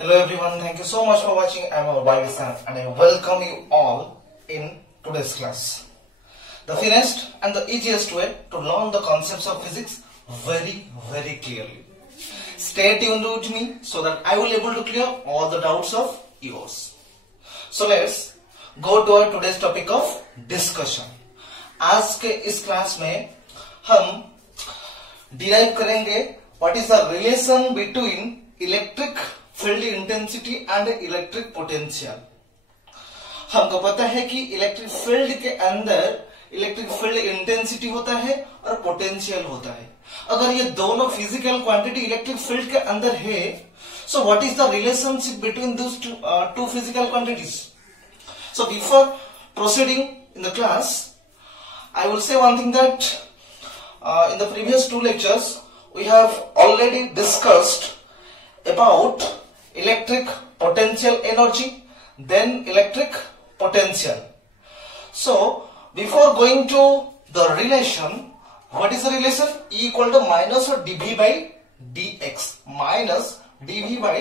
Hello everyone, thank you so much for watching. I am Vaidishan and I welcome you all in today's class. The finest and the easiest way to learn the concepts of physics very clearly. Stay tuned with me so that I will able to clear all the doubts of yours. So let's go to our today's topic of discussion. आज के इस class में हम derive करेंगे what is the relation between electric field intensity and electric potential. हमको पता है कि इलेक्ट्रिक फील्ड के अंदर इलेक्ट्रिक फील्ड इंटेंसिटी होता है और पोटेंशियल होता है। अगर ये दोनों फिजिकल क्वांटिटी इलेक्ट्रिक फील्ड के अंदर है, so what is the relationship between those two physical quantities. So before proceeding in the class, I will say one thing that in the previous two lectures we have already discussed about electric potential energy, then electric potential. So before going to the relation, what is the relation? E equal to minus or dV by dx, minus dV by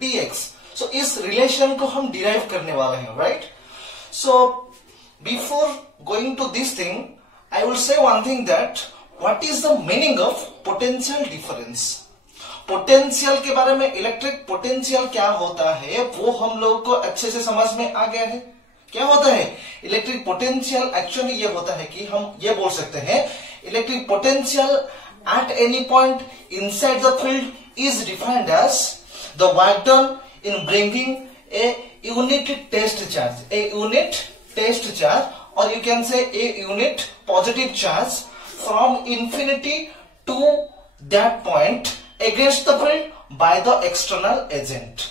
dx. So इस relation को हम derive करने वाले हैं, right? So before going to this thing, I will say one thing that what is the meaning of potential difference. Potential के बारे में, electric potential क्या होता है वो हम लोगों को अच्छे से समझ में आ गया है। क्या होता है इलेक्ट्रिक पोटेंशियल? एक्चुअली ये होता है कि हम ये बोल सकते हैं electric potential at any point inside the field is defined as the work done in bringing a unit test charge, a unit test charge, or you can say a unit positive charge from infinity to that point against the field by the external agent.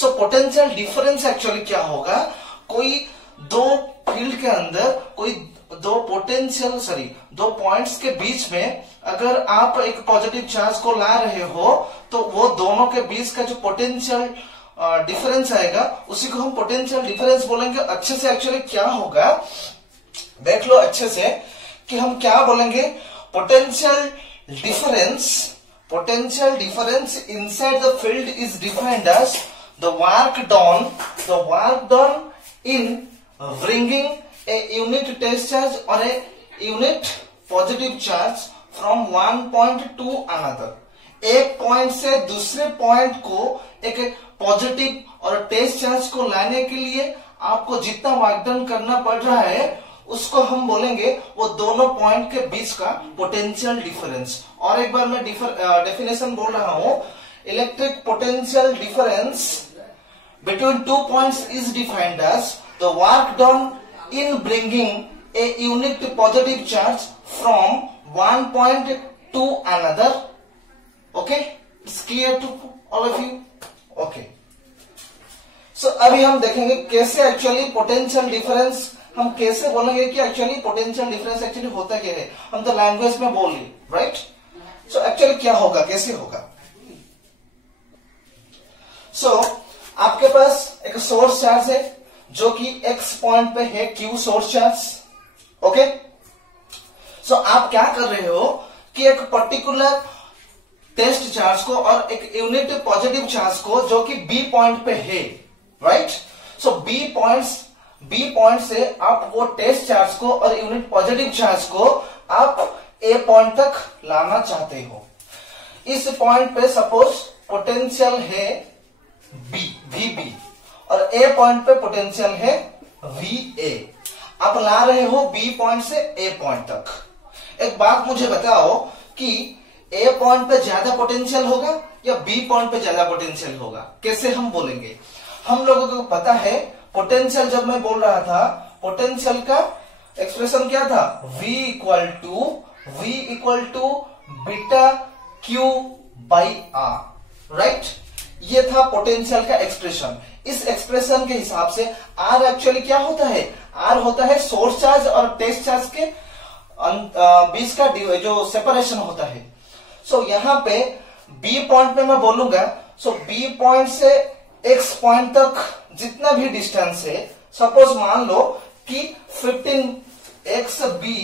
So potential difference actually क्या होगा? कोई दो field के अंदर कोई दो potential दो points के बीच में अगर आप एक पॉजिटिव चार्ज को ला रहे हो तो वो दोनों के बीच का जो पोटेंशियल डिफरेंस आएगा उसी को हम पोटेंशियल डिफरेंस बोलेंगे। अच्छे से एक्चुअली क्या होगा देख लो अच्छे से कि हम क्या बोलेंगे। Potential difference inside the field is defined as the work done in bringing a unit test charge और a unit positive charge from one point to another. एक पॉइंट से दूसरे पॉइंट को एक पॉजिटिव और टेस्ट चार्ज को लाने के लिए आपको जितना वर्क डन करना पड़ रहा है उसको हम बोलेंगे वो दोनों पॉइंट के बीच का पोटेंशियल डिफरेंस। और एक बार मैं डेफिनेशन बोल रहा हूं, electric potential difference between two points is defined as the work done in bringing a unit positive charge from one point to another. Okay, it's clear to all of you? Okay, so अभी हम देखेंगे कैसे actually potential difference, हम कैसे बोलेंगे कि actually potential difference actually होता क्या है। हम तो लैंग्वेज में बोल लिए, राइट? सो एक्चुअली क्या होगा, कैसे होगा? सो आपके पास एक सोर्स चार्ज है जो कि एक्स पॉइंट पे है, क्यू सोर्स चार्ज। ओके, सो आप क्या कर रहे हो कि एक पर्टिकुलर टेस्ट चार्ज को और एक यूनिट पॉजिटिव चार्ज को जो कि बी पॉइंट पे है, राइट? सो बी पॉइंट से आप वो टेस्ट चार्ज को और यूनिट पॉजिटिव चार्ज को आप ए पॉइंट तक लाना चाहते हो। इस पॉइंट पे सपोज पोटेंशियल है वी और ए पॉइंट पे पोटेंशियल है वी। आप ला रहे हो बी पॉइंट से ए पॉइंट तक। एक बात मुझे बताओ कि ए पॉइंट पे ज्यादा पोटेंशियल होगा या बी पॉइंट पे ज्यादा पोटेंशियल होगा? कैसे हम बोलेंगे? हम लोगों को पता है पोटेंशियल, जब मैं बोल रहा था पोटेंशियल का एक्सप्रेशन क्या था? V equal to beta q by r, right? ये था पोटेंशियल का एक्सप्रेशन। इस एक्सप्रेशन के हिसाब से R एक्चुअली क्या होता है? R होता है सोर्स चार्ज और टेस्ट चार्ज के बीच का जो सेपरेशन होता है। सो यहाँ पे बी पॉइंट में मैं बोलूंगा, सो बी पॉइंट से एक्स पॉइंट तक जितना भी डिस्टेंस है, सपोज मान लो कि 15 x B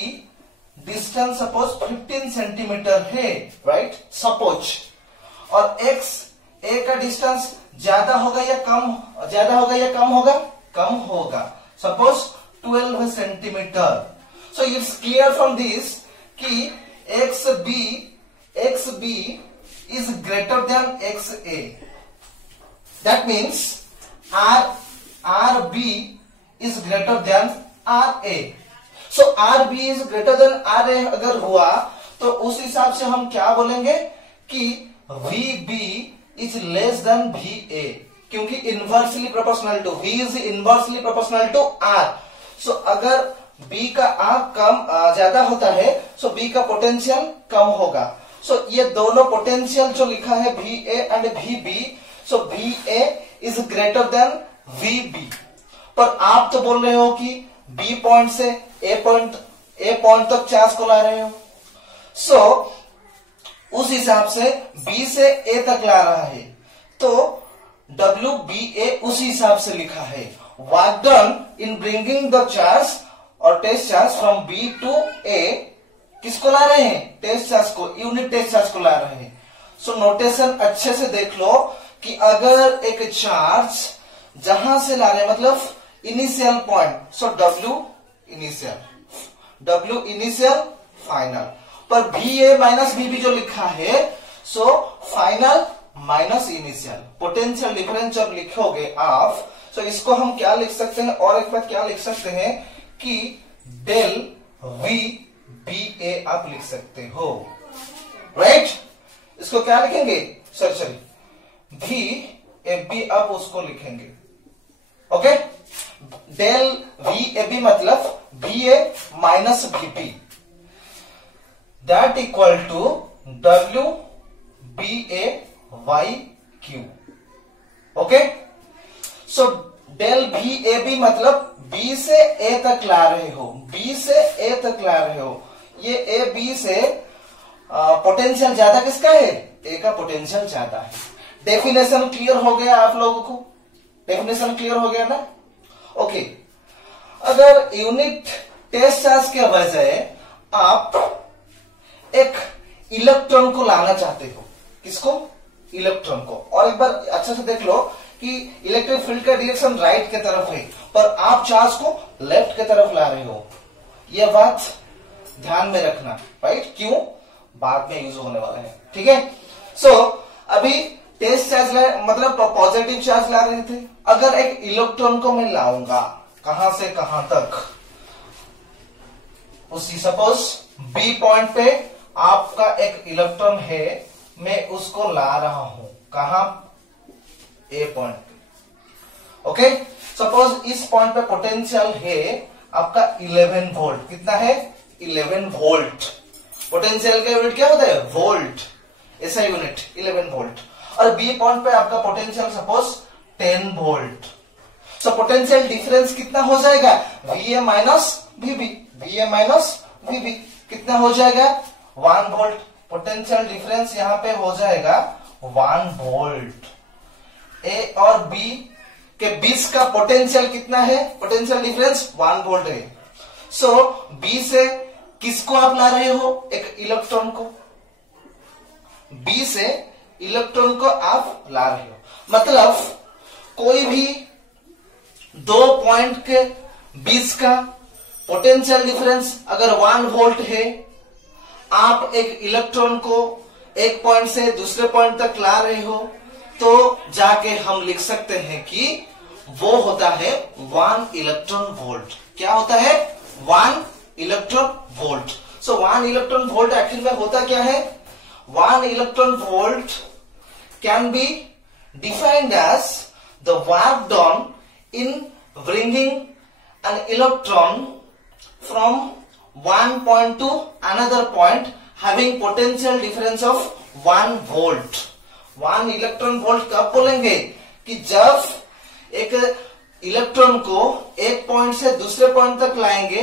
distance suppose 15 centimetre है, राइट? सपोज, और एक्स ए का डिस्टेंस ज्यादा होगा या कम, ज्यादा होगा या कम होगा, कम होगा, suppose 12 centimetre. So it's clear from this कि X B is greater than X A, that means R B is greater than R A. So R B is greater than R A अगर हुआ तो उस हिसाब से हम क्या बोलेंगे कि V B is less than V A, क्योंकि inversely proportional to V is inversely proportional to R. So अगर बी का आर कम ज्यादा होता है सो बी का पोटेंशियल कम होगा। सो ये दोनों पोटेंशियल जो लिखा है V A and V B, so V A is greater than V B. पर आप तो बोल रहे हो कि बी पॉइंट से ए पॉइंट तक चार्ज को ला रहे हो, सो उस हिसाब से बी से ए तक ला रहा है तो डब्ल्यू बी ए उस हिसाब से लिखा है। Work done in bringing the charge और test charge from B to A, किसको ला रहे हैं, टेस्ट चार्ज को, यूनिट टेस्ट चार्ज को ला रहे हैं। सो नोटेशन अच्छे से देख लो कि अगर एक चार्ज जहां से ला रहे हैं मतलब initial point, so W initial final, पर V A minus V B जो लिखा है so final minus initial, potential difference जब लिखोगे आप, सो इसको हम क्या लिख सकते हैं, और एक बार क्या लिख सकते हैं कि डेल वी बी ए आप लिख सकते हो, राइट। इसको क्या लिखेंगे, सॉरी वी ए बी आप उसको लिखेंगे, okay. Del V A B मतलब V A minus V B, that equal to W B A by Q, okay. So del V A B मतलब बी से ए तक ला रहे हो, बी से ए तक ला रहे हो, ये ए बी से पोटेंशियल ज्यादा किसका है, ए का पोटेंशियल ज्यादा है। डेफिनेशन क्लियर हो गया आप लोगों को, डेफिनेशन क्लियर हो गया ना, ओके। अगर यूनिट टेस्ट चार्ज के बजाय आप एक इलेक्ट्रॉन को लाना चाहते हो, किसको, इलेक्ट्रॉन को, और एक बार अच्छे से देख लो कि इलेक्ट्रिक फील्ड का डायरेक्शन राइट की तरफ है पर आप चार्ज को लेफ्ट की तरफ ला रहे हो, यह बात ध्यान में रखना, राइट, क्यों, बाद में यूज होने वाला है, ठीक है। सो अभी टेस्ट चार्ज मतलब पॉजिटिव चार्ज ला रहे थे, अगर एक इलेक्ट्रॉन को मैं लाऊंगा कहां से कहां तक, उसी सपोज बी पॉइंट पे आपका एक इलेक्ट्रॉन है, मैं उसको ला रहा हूं कहां, ए पॉइंट पे, ओके। सपोज इस पॉइंट पे पोटेंशियल है आपका 11 वोल्ट, कितना है, 11 वोल्ट, पोटेंशियल का यूनिट क्या होता है, वोल्ट, ऐसा यूनिट 11 वोल्ट, और बी पॉइंट पे आपका potential suppose 10 volt. So potential difference कितना हो जाएगा, V A minus V B, V A minus V B कितना हो जाएगा, 1 वोल्ट। पोटेंशियल डिफरेंस यहां पे हो जाएगा 1 वोल्ट। ए और बी के बीच का पोटेंशियल कितना है, पोटेंशियल डिफरेंस 1 वोल्ट है। सो बी से किसको आप ला रहे हो, एक इलेक्ट्रॉन को, बी से इलेक्ट्रॉन को आप ला रहे हो, मतलब कोई भी दो पॉइंट के बीच का पोटेंशियल डिफरेंस अगर 1 वोल्ट है, आप एक इलेक्ट्रॉन को एक पॉइंट से दूसरे पॉइंट तक ला रहे हो, तो जाके हम लिख सकते हैं कि वो होता है 1 इलेक्ट्रॉन वोल्ट। क्या होता है, 1 इलेक्ट्रॉन वोल्ट। सो 1 इलेक्ट्रॉन वोल्ट एक्चुअली में होता क्या है, 1 electron volt can be defined as the work done in bringing an electron from one point to another point having potential difference of 1 volt. 1 electron volt कब बोलेंगे कि जब एक electron को एक पॉइंट से दूसरे पॉइंट तक लाएंगे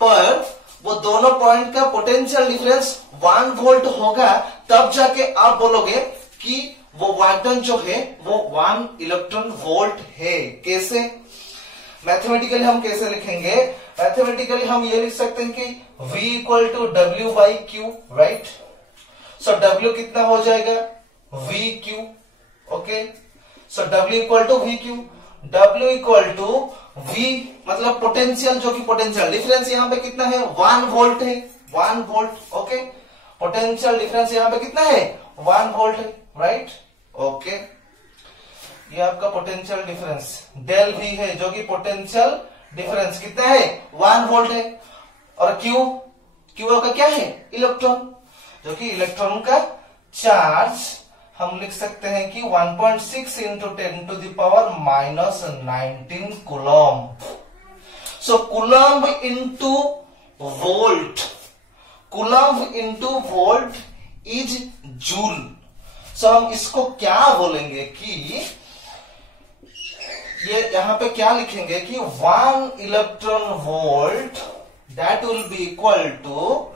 पर वो दोनों पॉइंट का पोटेंशियल डिफरेंस 1 वोल्ट होगा, तब जाके आप बोलोगे कि वो वर्क डन जो है वो 1 इलेक्ट्रॉन वोल्ट है। कैसे, मैथमेटिकली हम कैसे लिखेंगे, मैथमेटिकली हम ये लिख सकते हैं कि V equal to W by q, right. So W कितना हो जाएगा, VQ, okay, so W equal to V q, W equal to V मतलब पोटेंशियल, जो कि पोटेंशियल डिफरेंस यहाँ पे कितना है 1 वोल्ट है, 1 वोल्ट। ओके, पोटेंशियल डिफरेंस यहाँ पे कितना है 1 वोल्ट है, राइट। ओके, ये आपका पोटेंशियल डिफरेंस डेल V है, जो कि पोटेंशियल डिफरेंस कितना है 1 वोल्ट है। और Q का क्या है इलेक्ट्रॉन, जो कि इलेक्ट्रॉन का चार्ज हम लिख सकते हैं कि 1.6 into 10 to the power minus 19 coulomb. So coulomb into volt, coulomb into volt is joule. So हम इसको क्या बोलेंगे कि ये यहां पे क्या लिखेंगे कि 1 electron volt that will be equal to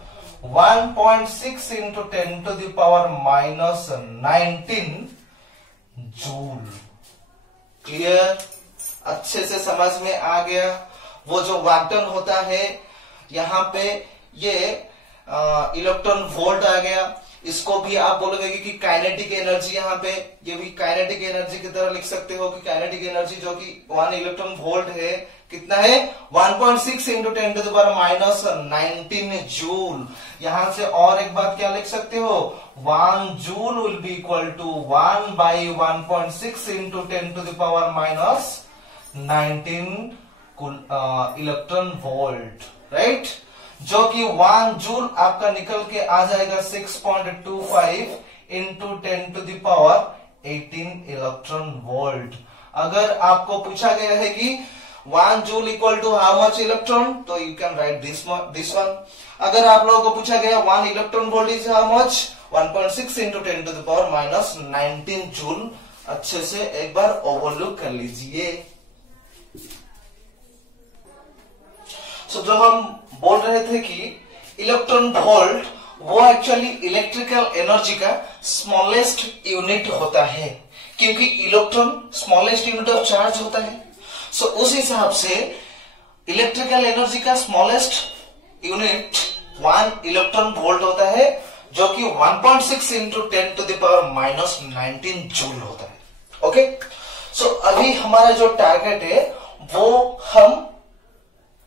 1.6 into 10 to the power minus 19 joule. Clear, अच्छे से समझ में आ गया। वो जो वाटन होता है यहाँ पे ये इलेक्ट्रॉन वोल्ट आ गया, इसको भी आप बोलोगे कि काइनेटिक एनर्जी, यहाँ पे ये भी काइनेटिक एनर्जी की तरह लिख सकते हो कि काइनेटिक एनर्जी जो कि 1 इलेक्ट्रॉन वोल्ट है कितना है 1.6 into 10 to the power minus 19 joule. यहां से और एक बात क्या लिख सकते हो 1 joule will be equal to 1 by 1.6 into 10 to the power minus 19 electron volt, right. जो कि 1 जूल आपका निकल के आ जाएगा 6.25 into 10 to the power 18 electron volt. अगर आपको पूछा गया है कि 1 joule equal to how much electron, तो you can write this one. अगर आप लोगों को पूछा गया 1 electron volt is how much 1.6 into 10 to the power minus 19 joule. अच्छे से एक बार ओवरलुक कर लीजिए। सो जो हम बोल रहे थे कि इलेक्ट्रॉन वोल्ट वो एक्चुअली इलेक्ट्रिकल एनर्जी का स्मॉलेस्ट यूनिट होता है, क्योंकि electron smallest unit of charge होता है। सो उस हिसाब से इलेक्ट्रिकल एनर्जी का स्मॉलेस्ट यूनिट 1 इलेक्ट्रॉन वोल्ट होता है, जो कि 1.6 into 10 to the power minus 19 joule होता है। ओके, सो अभी हमारा जो टारगेट है वो हम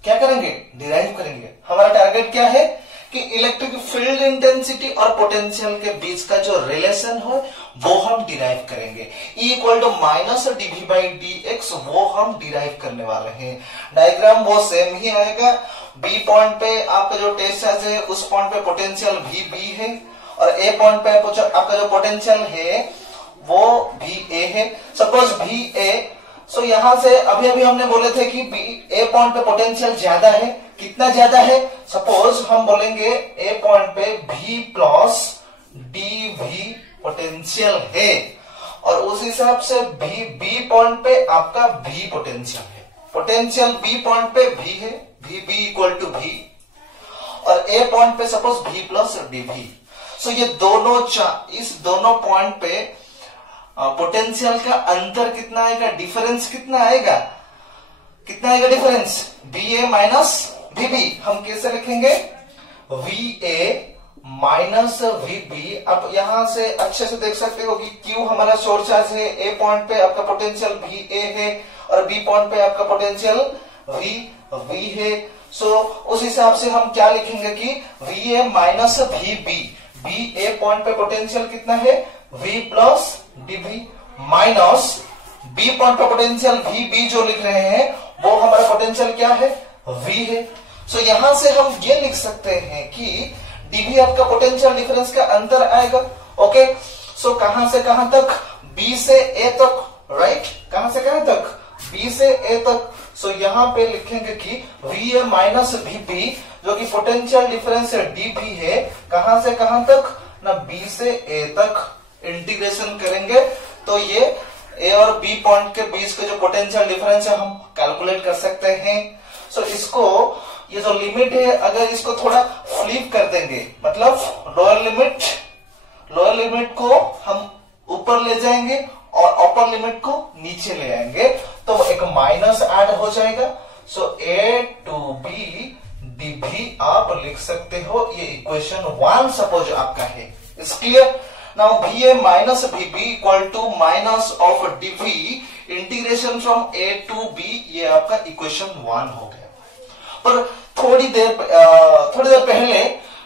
क्या करेंगे डिराइव करेंगे। हमारा टारगेट क्या है कि इलेक्ट्रिक फील्ड इंटेंसिटी और पोटेंशियल के बीच का जो रिलेशन है वो हम डिराइव करेंगे। E equal to minus dV by dx वो हम डिराइव करने वाले हैं। डायग्राम वो सेम ही आएगा। B पॉइंट पे आपका जो टेस्ट चार्ज है उस पॉइंट पे पोटेंशियल VB है, और A पॉइंट पे आपका जो पोटेंशियल है वो VA है। सपोज VA, सो यहां से अभी अभी हमने बोले थे कि A पॉइंट पे पोटेंशियल ज्यादा है। कितना ज्यादा है, सपोज हम बोलेंगे A पॉइंट पे V प्लस dV पोटेंशियल है, और उस हिसाब से B पॉइंट पे आपका V पोटेंशियल है। पोटेंशियल B पॉइंट पे V है, VB इक्वल टू V, और A पॉइंट पे सपोज V प्लस dV। सो ये दोनों इस दोनों पॉइंट पे पोटेंशियल का अंतर कितना आएगा, डिफरेंस कितना आएगा, डिफरेंस VA माइनस VB। हम कैसे लिखेंगे VA माइनस VB। अब यहां से अच्छे से देख सकते हो कि Q हमारा सोर्स चार्ज है, A पॉइंट पे आपका पोटेंशियल VA है, और B पॉइंट पे आपका पोटेंशियल V है। सो उस हिसाब से हम क्या लिखेंगे कि VA minus VB। BA point पे पोटेंशियल कितना है V plus dV minus B point पे पोटेंशियल VB जो लिख रहे हैं वो हमारा पोटेंशियल क्या है V है। सो यहां से हम ये लिख सकते हैं कि dV आपका पोटेंशियल डिफरेंस का अंतर आएगा। ओके, सो कहां से कहां तक, B से A तक, राइट। कहां से कहां तक, B से A तक। सो यहां पे लिखेंगे कि VA माइनस VB जो कि पोटेंशियल डिफरेंस dV है, कहां से कहां तक ना B से A तक इंटीग्रेशन करेंगे तो ये A और B पॉइंट के बीच के जो पोटेंशियल डिफरेंस है हम कैलकुलेट कर सकते हैं। सो इसको ये जो लिमिट है अगर इसको थोड़ा फ्लिप कर देंगे, मतलब लोअर लिमिट को हम ऊपर ले जाएंगे और अपर लिमिट को नीचे ले आएंगे तो एक माइनस ऐड हो जाएगा। सो A टू B dV आप लिख सकते हो। ये इक्वेशन 1 सपोज आपका है। Is clear. Now VA minus VB equal to minus of DV integration from A to B, ये आपका इक्वेशन 1 हो गया। पर थोड़ी देर पहले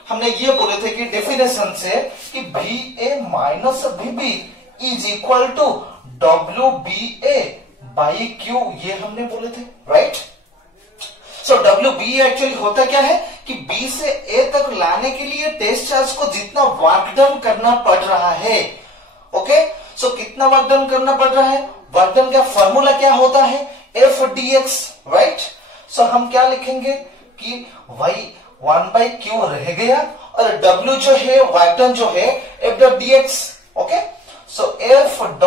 हमने ये बोले थे कि डेफिनेशन से कि VA minus VB is equal to WBA by Q, ये हमने बोले थे, राइट। सो WBA एक्चुअली होता क्या है कि B से A तक लाने के लिए टेस्ट चार्ज को जितना वर्क डन करना पड़ रहा है, ओके, सो कितना वर्क डन करना पड़ रहा है, वर्क डन का फॉर्मूला क्या होता है, FDX, राइट। सो हम क्या लिखेंगे कि y 1/q रह गया और W जो है वर्क डन जो है F.dx, ओके। सो F.dx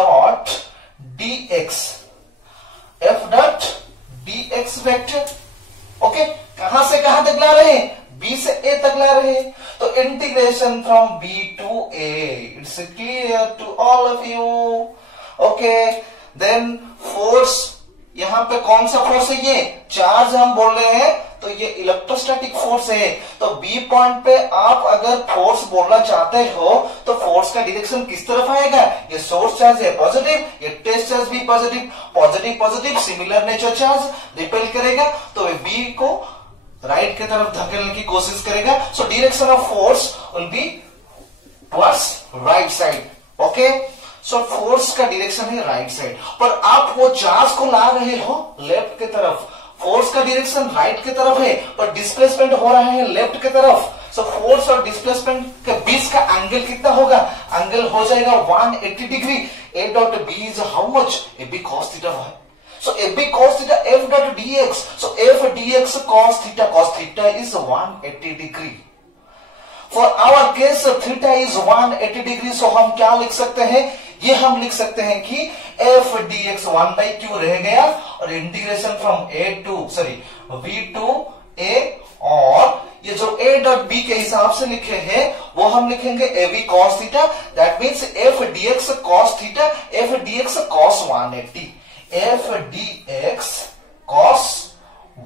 वेक्टर, ओके, कहां से कहां तक ला रहे हैं, B से A तक ला रहे हैं, तो integration from B to A, it's clear to all of you, okay. Then force, यहां पे कौन सा फोर्स है, ये चार्ज हम बोल रहे हैं, तो ये इलेक्ट्रोस्टैटिक फोर्स है। तो B पॉइंट पे आप अगर फोर्स बोलना चाहते हो तो फोर्स का डायरेक्शन किस तरफ आएगा, ये सोर्स चार्ज है पॉजिटिव, ये टेस्ट चार्ज भी positive, positive positive similar nature charge repel करेगा, तो B को राइट की तरफ धकेलने की कोशिश करेगा। So direction of force will be towards right side, okay. So force का डायरेक्शन है राइट साइड, पर आप वो चार्ज को ला रहे हो लेफ्ट की तरफ, फोर्स का डायरेक्शन राइट की तरफ है पर डिस्प्लेसमेंट हो रहा है लेफ्ट की तरफ। सो फोर्स और डिस्प्लेसमेंट के बीच का एंगल कितना होगा, एंगल हो जाएगा 180 degree. A dot B is how much, AB cos theta 1। So AB cos theta F dot dx, so F dx cos theta is 180 degree. For our case theta is 180 degree, so हम क्या लिख सकते हैं, ये हम लिख सकते हैं कि F dx 1/q रह गया और integration from V to A, और ये जो A डॉट B के हिसाब से लिखे हैं वो हम लिखेंगे AB cos theta, that means F dx cos theta, F dx cos 180, F dx cos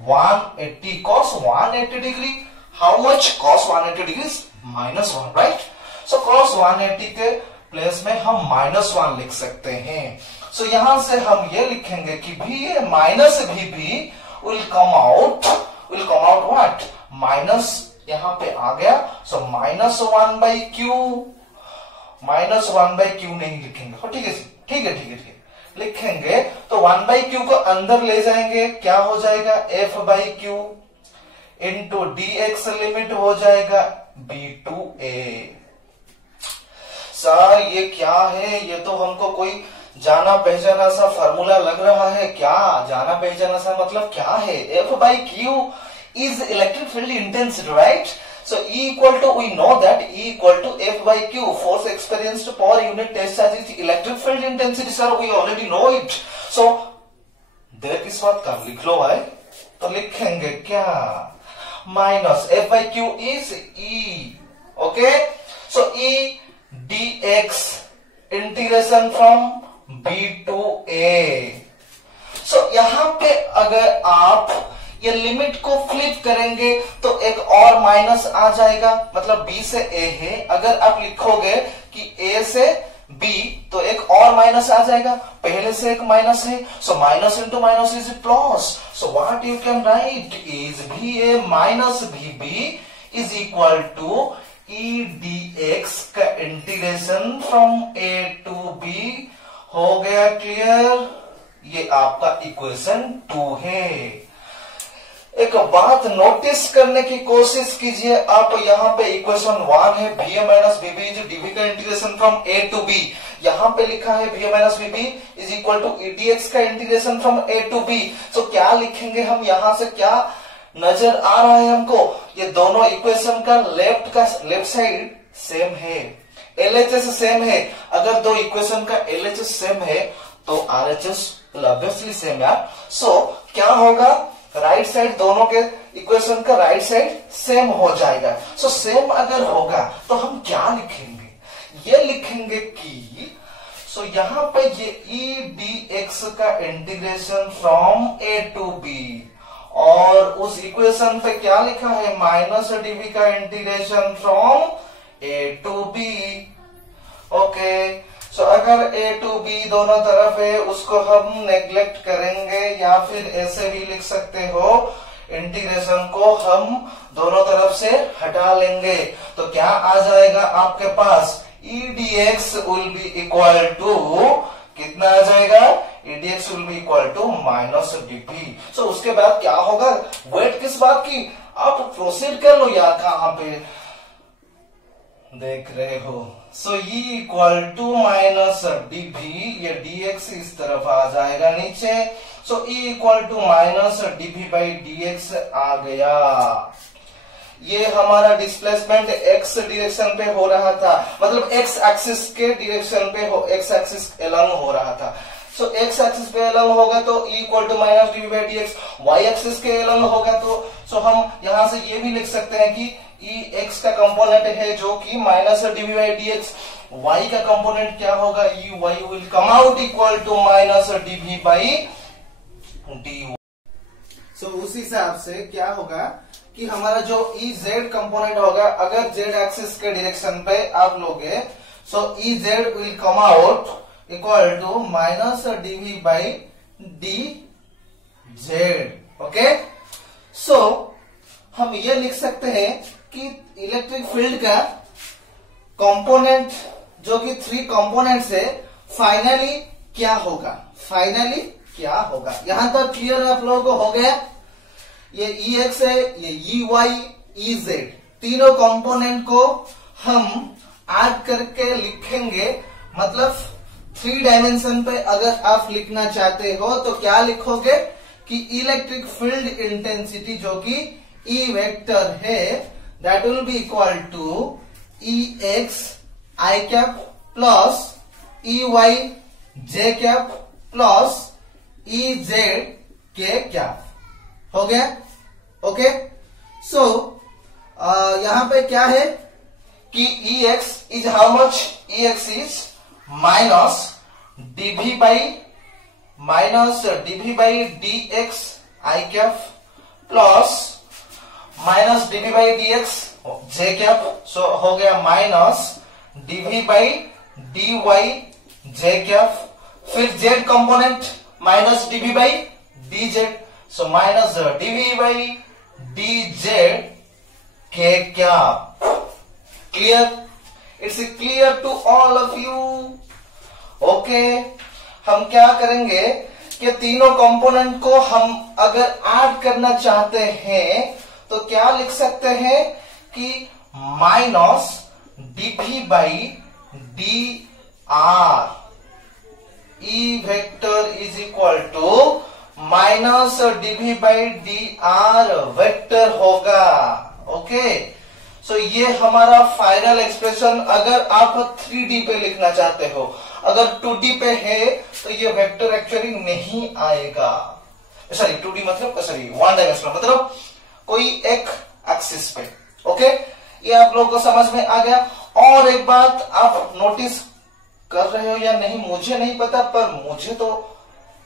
180 degree, how much, cos 180 degree -1, right. So cos 180 के प्लेस में हम -1 लिख सकते हैं। सो यहां से हम ये लिखेंगे कि VA minus VB will come out what, minus, यहां पे आ गया, सो -1/q, -1/q नहीं लिखेंगे, ठीक है, लिखेंगे तो 1/q को अंदर ले जाएंगे, क्या हो जाएगा F/q इंटू dx लिमिट हो जाएगा B टू A। सर ये क्या है, ये तो हमको कोई जाना पहचाना सा फॉर्मूला लग रहा है, क्या जाना पहचाना सा मतलब क्या है, F/q is electric field intensity, right? So E equal to, we know that E equal to F/q, force experienced per unit test charge is electric field intensity, sir, we already know it. So देर किस बात का, लिख लो भाई, तो लिखेंगे क्या, minus F/q is E, okay? So E dx integration from B to A। So यहां पे अगर आप ये लिमिट को फ्लिप करेंगे तो एक और माइनस आ जाएगा, मतलब B से A है, अगर आप लिखोगे कि A से B तो एक और माइनस आ जाएगा, पहले से एक माइनस है, so minus into minus is plus. So what you can write is VA minus VB is equal to E dx का integration from A to B, हो गया क्लियर, ये आपका इक्वेशन 2 है। एक बात नोटिस करने की कोशिश कीजिए, आप यहाँ पे इक्वेशन 1 है, VA minus VB is DV का integration from A to B, यहाँ पे लिखा है VA minus VB is equal to E dx का integration from A to B। So क्या लिखेंगे हम, यहाँ से क्या नजर आ रहा है हमको, ये दोनों इक्वेशन का लेफ्ट साइड सेम है, LHS सेम है। अगर दो इक्वेशन का LHS सेम है तो RHS ऑब्वियसली सेम है। सो क्या होगा, राइट साइड दोनों के इक्वेशन का राइट साइड सेम हो जाएगा। सो सेम अगर होगा तो हम क्या लिखेंगे, ये लिखेंगे कि सो यहां पे ये E dx का integration from A to B, और उस इक्वेशन पे क्या लिखा है, माइनस DV का integration from A to B। Okay, so अगर ए टू बी दोनों तरफ है उसको हम नेग्लेक्ट करेंगे, या फिर ऐसे भी लिख सकते हो इंटीग्रेशन को हम दोनों तरफ से हटा लेंगे। तो क्या आ जाएगा आपके पास, E D X will be equal to कितना आ जाएगा, E D X will be equal to minus DP. So उसके बाद क्या होगा, वेट किस बात की, आप प्रोसीड कर लो यार, कहां पे देख रहे हो। So E equal to minus DB, ये डीएक्स इस तरफ आ जाएगा नीचे। So E equal to minus dB by DX आ गया। ये हमारा डिस्प्लेसमेंट एक्स डायरेक्शन पे हो रहा था, मतलब एक्स एक्सिस के डायरेक्शन पे एक्स एक्सिस एलंग हो रहा था। सो एक्स एक्सिस पे एलंग होगा तो E equal to minus dB by dx, y axis के एलंग होगा तो सो हम यहां से ये भी लिख सकते हैं कि ई एक्स का कंपोनेंट है जो कि minus dB by dx, Y का कंपोनेंट क्या होगा, E Y will come out equal to minus dB by D. So उस हिसाब से क्या होगा कि हमारा जो ई जेड कंपोनेंट होगा, अगर जेड एक्सिस के डायरेक्शन पे आप लोगे, so E Z will come out equal to minus DV by D Z. Okay, so हम ये लिख सकते हैं कि इलेक्ट्रिक फील्ड का कंपोनेंट जो कि 3 कंपोनेंट्स है, फाइनली क्या होगा, फाइनली क्या होगा। यहां तक क्लियर आप लोगों को हो गया। ये ई एक्स है, ये ई वाई, ई जेड, तीनों कंपोनेंट को हम ऐड करके लिखेंगे। मतलब 3 डायमेंशन पे अगर आप लिखना चाहते हो तो क्या लिखोगे कि इलेक्ट्रिक फील्ड इंटेंसिटी जो कि ई वेक्टर है, that will be equal to E X I cap plus E Y J cap plus E Z K cap. हो गया। ओके, सो यहां पे क्या है कि E X is how much, E X is minus DV by D X I cap plus minus DV by D X J cap. So हो गया minus DV by D Y J cap, फिर Z component minus DV by D z, so minus dv by dz k cap. Clear? It's clear to all of you. Okay, हम क्या करेंगे कि तीनों component को हम अगर ऐड करना चाहते हैं तो क्या लिख सकते हैं कि minus dv by dr E vector is equal to minus DV by d r vector होगा। ओके, सो ये हमारा फाइनल एक्सप्रेशन। अगर आप 3D पे लिखना चाहते हो, अगर 2D पे है तो ये वेक्टर एक्चुअली नहीं आएगा। सॉरी 2D मतलब सॉरी 1 डायमेंशनल, मतलब कोई एक एक्सिस पे। ओके, ये आप लोगों को समझ में आ गया। और एक बात आप नोटिस कर रहे हो या नहीं मुझे नहीं पता, पर मुझे तो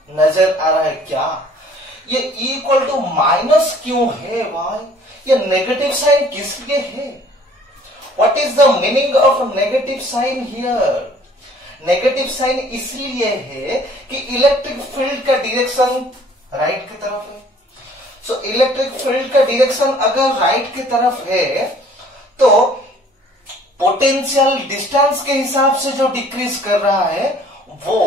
नजर आ रहा है। क्या ये इक्वल टू माइनस क्यों है भाई, ये नेगेटिव साइन किस लिए है, what is the meaning of negative sign here. Negative sign इसलिए है कि इलेक्ट्रिक फील्ड का डायरेक्शन राइट की तरफ है। सो इलेक्ट्रिक फील्ड का डायरेक्शन अगर राइट की तरफ है तो पोटेंशियल डिस्टेंस के हिसाब से जो डिक्रीज कर रहा है वो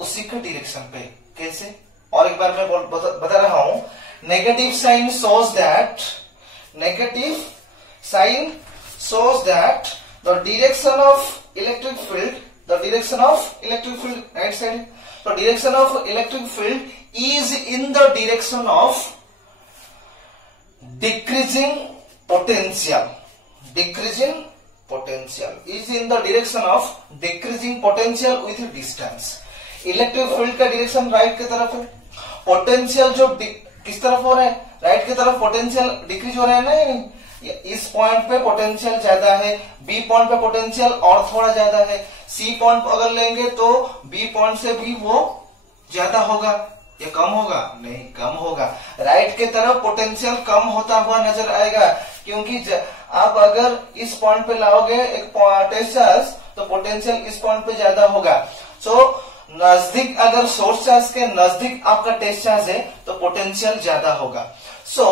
उसी के डायरेक्शन पे। कैसे, और एक बार मैं बता रहा हूं, negative sign shows that the direction of electric field, right side, the direction of electric field is in the direction of decreasing potential is in the direction of decreasing potential with distance। Electric field का direction right की तरफ है, potential जो किस तरफ हो रहा है, राइट की तरफ पोटेंशियल डिक्रीज हो रहा है ना। इस पॉइंट पे पोटेंशियल ज्यादा है, बी पॉइंट पे पोटेंशियल और थोड़ा ज्यादा है, सी पॉइंट अगर लेंगे तो बी पॉइंट से भी वो ज्यादा होगा या कम होगा, नहीं कम होगा। राइट की तरफ पोटेंशियल कम होता हुआ नजर आएगा, क्योंकि आप अगर इस पॉइंट पे लाओगे एक पोटेंशियल तो पोटेंशियल इस पॉइंट पे ज्यादा होगा। सो नजदीक अगर सोर्स चार्ज के नजदीक आपका टेस्ट चार्ज है तो पोटेंशियल ज्यादा होगा। सो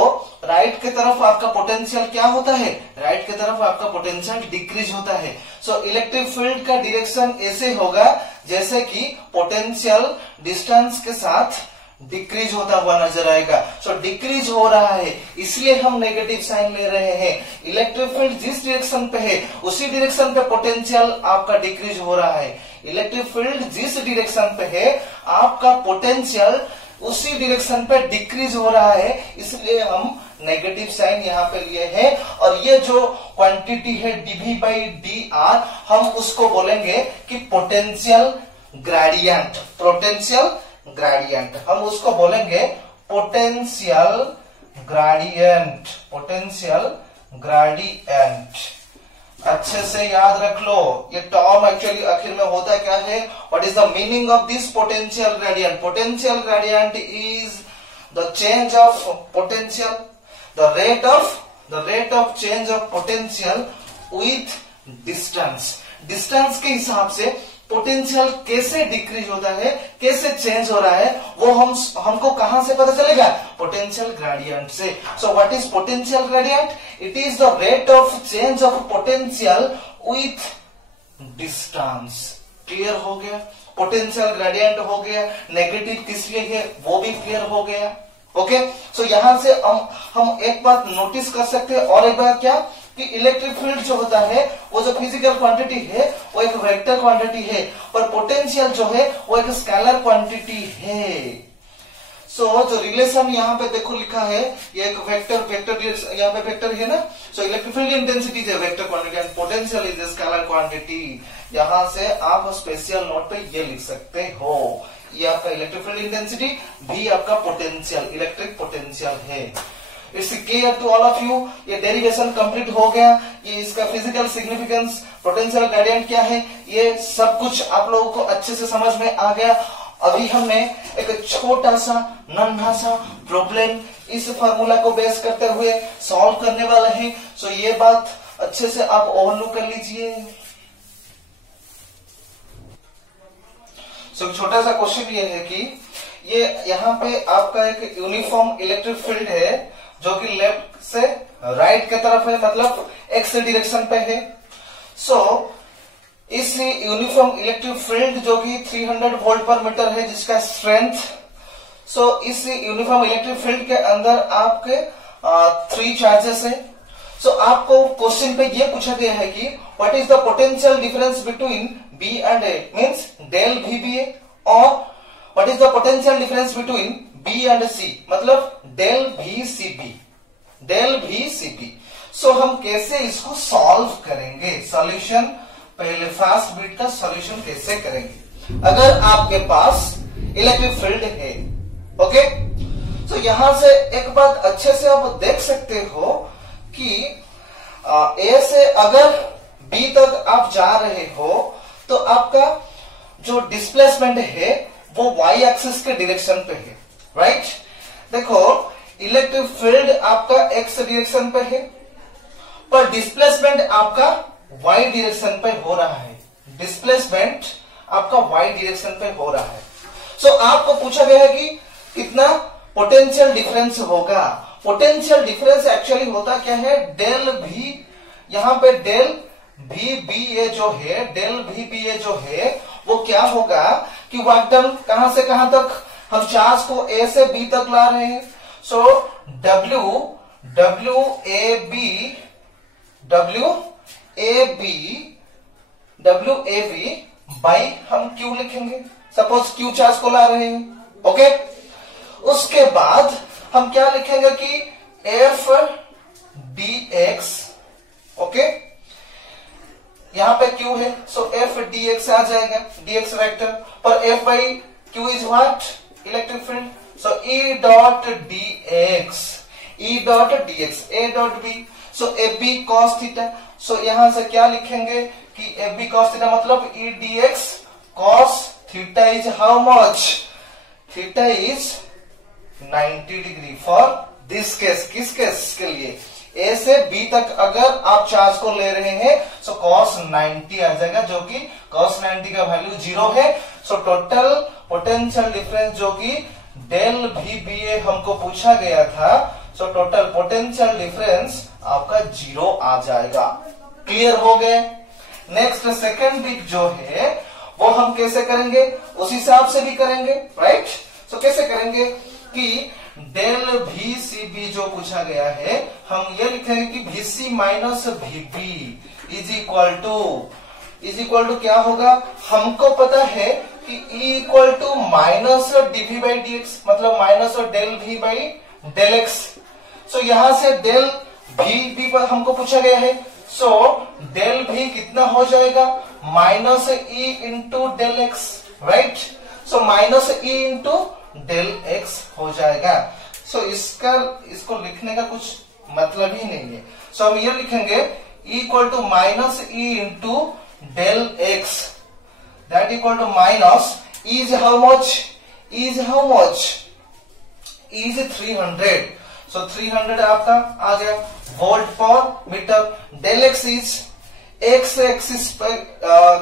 राइट की तरफ आपका पोटेंशियल क्या होता है, राइट की तरफ आपका पोटेंशियल डिक्रीज होता है। सो इलेक्ट्रिक फील्ड का डायरेक्शन ऐसे होगा जैसे कि पोटेंशियल डिस्टेंस के साथ डिक्रीज होता हुआ नजर आएगा। सो डिक्रीज हो रहा है इसलिए हम नेगेटिव साइन ले रहे हैं। इलेक्ट्रिक फील्ड जिस डायरेक्शन पे है उसी डायरेक्शन पे पोटेंशियल आपका डिक्रीज हो रहा है। इलेक्ट्रिक फील्ड जिस डायरेक्शन पे है आपका पोटेंशियल उसी डायरेक्शन पे डिक्रीज हो रहा है, इसलिए हम नेगेटिव साइन यहाँ पे लिए हैं। और ये जो क्वांटिटी है dV/dr हम उसको बोलेंगे कि पोटेंशियल ग्रेडियंट। पोटेंशियल ग्रेडियंट हम उसको बोलेंगे पोटेंशियल ग्रेडियंट। पोटेंशियल ग्रेडियंट अच्छे से याद रख लो। ये टर्म एक्चुअली आखिर में होता क्या है, what is the meaning of this potential gradient. Potential gradient is the change of potential, the rate of change of potential with distance. Distance के हिसाब से पोटेंशियल कैसे डिक्रीज होता है, कैसे चेंज हो रहा है, वो हमको कहां से पता चलेगा, पोटेंशियल ग्रेडियंट से। So what is potential gradient, it is the rate of change of potential with distance. Clear हो गया, पोटेंशियल ग्रेडियंट हो गया। नेगेटिव किस लिए है वो भी क्लियर हो गया। ओके, सो यहां से हम एक बात नोटिस कर सकते हैं, और एक बात क्या कि इलेक्ट्रिक फील्ड जो होता है वो जो फिजिकल क्वांटिटी है वो एक वेक्टर क्वांटिटी है, पर पोटेंशियल जो है वो एक स्केलर क्वांटिटी है। सो जो रिलेशन यहाँ पे देखो लिखा है, ये एक वेक्टर यहाँ पे वेक्टर है ना। सो electric field intensity is vector quantity and potential is scalar quantity. यहां से आप स्पेशल नोट पे ये लिख सकते हो, ये आपका इलेक्ट्रिक फील्ड इंटेंसिटी, भी आपका पोटेंशियल, इलेक्ट्रिक पोटेंशियल है। It's clear to all of you. ये डेरिवेशन कंप्लीट हो गया, ये इसका फिजिकल सिग्निफिकेंस, पोटेंशियल ग्रेडियंट क्या है, ये सब कुछ आप लोगों को अच्छे से समझ में आ गया। अभी हमने एक छोटा सा नन्हा सा प्रॉब्लम इस फार्मूला को बेस करते हुए सॉल्व करने वाले हैं। सो ये बात अच्छे से आप ओवरलुक कर लीजिए। सो छोटा सा क्वेश्चन ये है कि ये यहाँ पे आपका एक यूनिफॉर्म इलेक्ट्रिक फील्ड है जो कि लेफ्ट से राइट की तरफ है, मतलब एक्स डायरेक्शन पे है। सो इस यूनिफॉर्म इलेक्ट्रिक फील्ड जो कि 300 वोल्ट पर मीटर है जिसका स्ट्रेंथ। सो इस यूनिफॉर्म इलेक्ट्रिक फील्ड के अंदर आपके 3 चार्जेस है। सो आपको क्वेश्चन पे ये पूछा गया है कि what is the potential difference between B and A, means del V B A, और what is the potential difference between B and C, मतलब del V C B, del V C B. So हम कैसे इसको solve करेंगे, solution पहले fast beat का solution कैसे करेंगे अगर आपके पास इलेक्ट्रिक फील्ड है। ओके, तो यहां से एक बात अच्छे से आप देख सकते हो कि ए से अगर बी तक आप जा रहे हो तो आपका जो डिस्प्लेसमेंट है वो वाई एक्सिस के डायरेक्शन पे है, राइट। देखो इलेक्ट्रिक फील्ड आपका एक्स डायरेक्शन पे है पर डिस्प्लेसमेंट आपका वाई डायरेक्शन पे हो रहा है, डिस्प्लेसमेंट आपका वाई डायरेक्शन पे हो रहा है। सो आपको पूछा गया है कि कितना पोटेंशियल डिफरेंस होगा। पोटेंशियल डिफरेंस एक्चुअली होता क्या है, डेल भी, यहां पे डेल भी बी ए जो है, डेल भी बी ए जो है वो क्या होगा कि वर्क डन कहां से कहां तक, हम चार्ज को ए से बी तक ला रहे हैं। So W A B by हम क्यू लिखेंगे, सपोज क्यू चार्ज को ला रहे हैं। ओके, उसके बाद हम क्या लिखेंगे कि एफ डी एक्स, ओके, यहां पे क्यू है सो एफ डी एक्स आ जाएगा, डी एक्स वेक्टर, पर F by Q is what, electric field. So E dot D X, E dot D X, A dot B, so A B cos theta. So यहां से क्या लिखेंगे कि ए B cos theta मतलब ई D x cos theta is how much, theta is 90 degree for this case. किस case के लिए, ए से बी तक अगर आप चार्ज को ले रहे हैं सो cos 90 आ जाएगा, जो कि cos 90 का वैल्यू 0 है। सो टोटल पोटेंशियल डिफरेंस जो कि डेल VBA हमको पूछा गया था, सो टोटल पोटेंशियल डिफरेंस आपका 0 आ जाएगा। क्लियर हो गए। नेक्स्ट सेकंड बिट जो है वो हम कैसे करेंगे, उस हिसाब से भी करेंगे, राइट। सो कैसे करेंगे कि डेल VCB जो पूछा गया है, हम ये लिखेंगे कि VC minus VB is equal to क्या होगा, हमको पता है कि E equal to minus dV by dx, मतलब minus del V by del X. So यहां से डेल VB पर हमको पूछा गया है, सो डेल V कितना हो जाएगा, minus E into del x, right. So minus E into del x हो जाएगा। सो इसको लिखने का कुछ मतलब ही नहीं है। सो हम ये लिखेंगे equal to minus E into del x, that equal to minus is how much, is 300। So 300 आपका आ गया volt per metre. Del x is x axis पे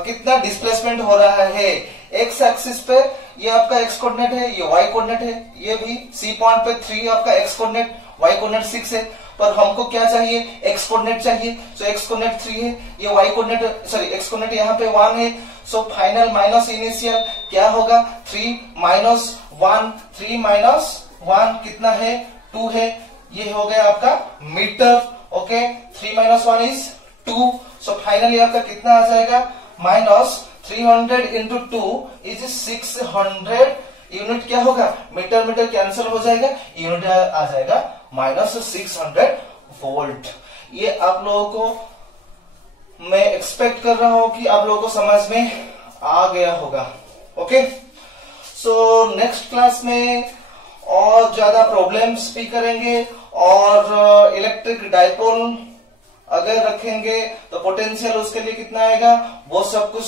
कितना डिस्प्लेसमेंट हो रहा है, एक्स एक्सिस पे ये आपका एक्स कोऑर्डिनेट है, ये वाई कोऑर्डिनेट है, ये भी सी पॉइंट पे 3 आपका एक्स कोऑर्डिनेट, वाई कोऑर्डिनेट 6 है, पर हमको क्या चाहिए, एक्स कोऑर्डिनेट चाहिए। सो एक्स कोऑर्डिनेट 3 है, ये y coordinate sorry x coordinate यहाँ पे 1 है। सो फाइनल माइनस इनिशियल क्या होगा, 3 माइनस 1, 3 माइनस 1 कितना है, 2 है, ये हो गया आपका metre. Okay, 3 minus 1 is 2। So finally आपका कितना आ जाएगा, माइनस 300 इंटू 2 इज 600 यूनिट। क्या होगा, मीटर मीटर कैंसिल हो जाएगा, यूनिट आ जाएगा माइनस 600 वोल्ट। ये आप लोगों को मैं एक्सपेक्ट कर रहा हूं कि आप लोगों को समझ में आ गया होगा। ओके, सो नेक्स्ट क्लास में और ज्यादा प्रॉब्लम्स भी करेंगे, और इलेक्ट्रिक डाइपोल अगर रखेंगे तो पोटेंशियल उसके लिए कितना आएगा, वो सब कुछ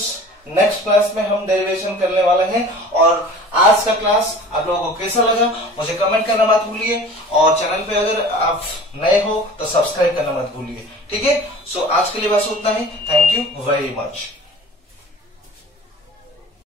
नेक्स्ट क्लास में हम डेरिवेशन करने वाले हैं। और आज का क्लास आप लोगों को कैसा लगा मुझे कमेंट करना मत भूलिए, और चैनल पे अगर आप नए हो तो सब्सक्राइब करना मत भूलिए, ठीक है। सो आज के लिए बस उतना ही। Thank you very much.